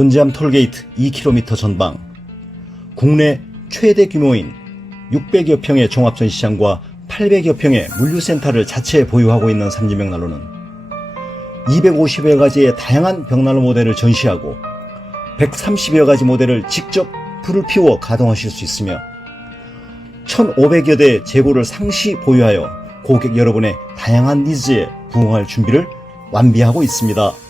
곤지암 톨게이트 2km 전방, 국내 최대 규모인 600여 평의 종합전시장과 800여 평의 물류센터를 자체에 보유하고 있는 삼진벽난로는 250여 가지의 다양한 벽난로 모델을 전시하고 130여 가지 모델을 직접 불을 피워 가동하실 수 있으며 1,500여 대의 재고를 상시 보유하여 고객 여러분의 다양한 니즈에 부응할 준비를 완비하고 있습니다.